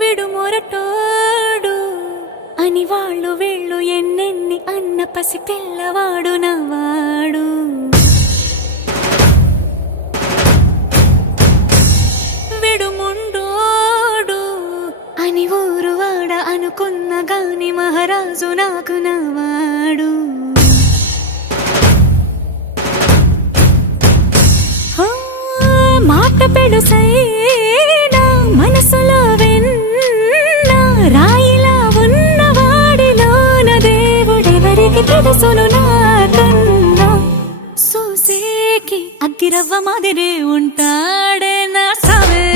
విడుమొరటోడు అని వాళ్ళు వీళ్ళు ఎన్నెన్ని అన్న పసి పిల్లవాడు నవ్వాడు. విడుముండోడు అని ఊరు వాడ అనుకున్న గాని మహారాజు నాకు నవ్వాడు. మాట పెడుసైనా మనసులో వెన్న రాయిలా ఉన్నవాడిలోన దేవుడెవరికి తెలుసును నాకన్నా. సూసేకి అగ్గిరవ్వ మాదిరే ఉంటాడే నా సావే.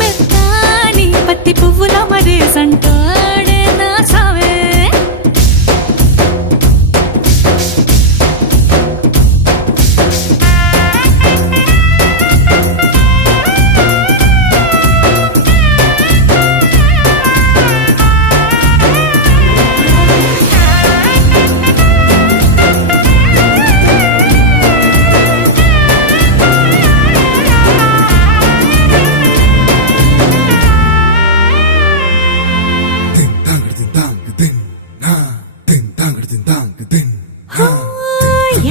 మెత్తాని పత్తి పువ్వుల మరేసంటాడే నా సావే.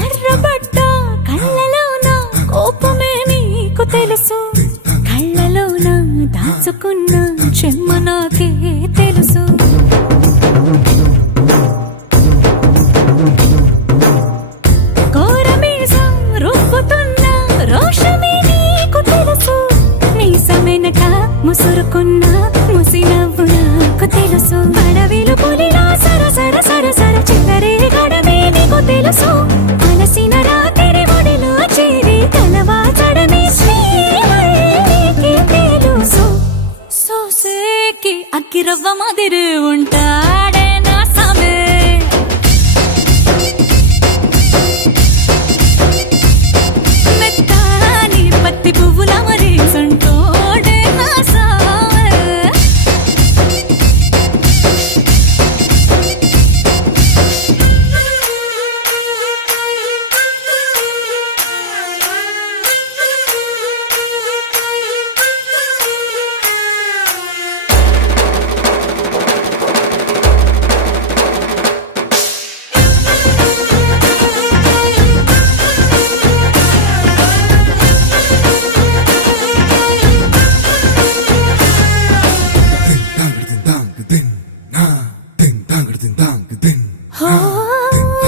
ఎర్రబడ్డ కళ్ళలోన కోపమే నీకు తెలుసు, కళ్ళలోన దాచుకున్న చెమ్మ నాకే తెలుసు. కోరమీసం రుబ్బుతున్న రోషమే నీకు తెలుసు, మీసమెనక ముసురుకున్న ముసినవ్వు నాకు తెలుసు. అడవిలు పులిలా సరసర సరసర చిల్లరే గడమే నీకు తెలుసు, అలసిన రాత్రి ఒడిలో చేరి కలవాచడమే శ్రీకి తెలుసు. సోసేకి అగ్గిరవ్వ మాదిరి ఉంటాడే నా సామే. మెత్తాని పత్తి పువ్వుల మరేసంటోడే నా సామే.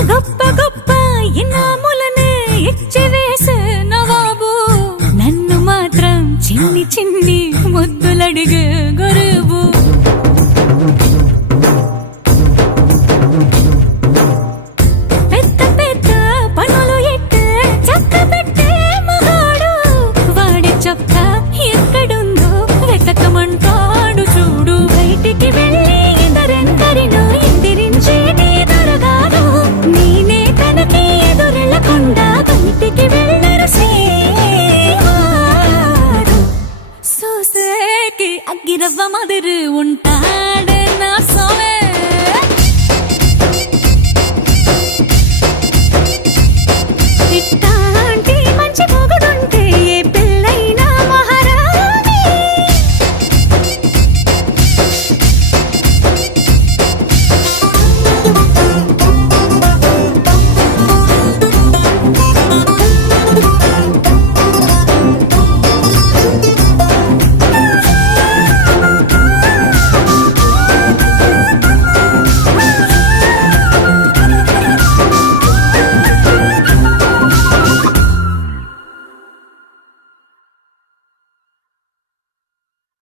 గొప్ప గొప్ప ఇనాములనే ఇచ్చివేసే నవాబు, నన్ను మాత్రం చిన్ని చిన్ని ముద్దులడిగే గురు.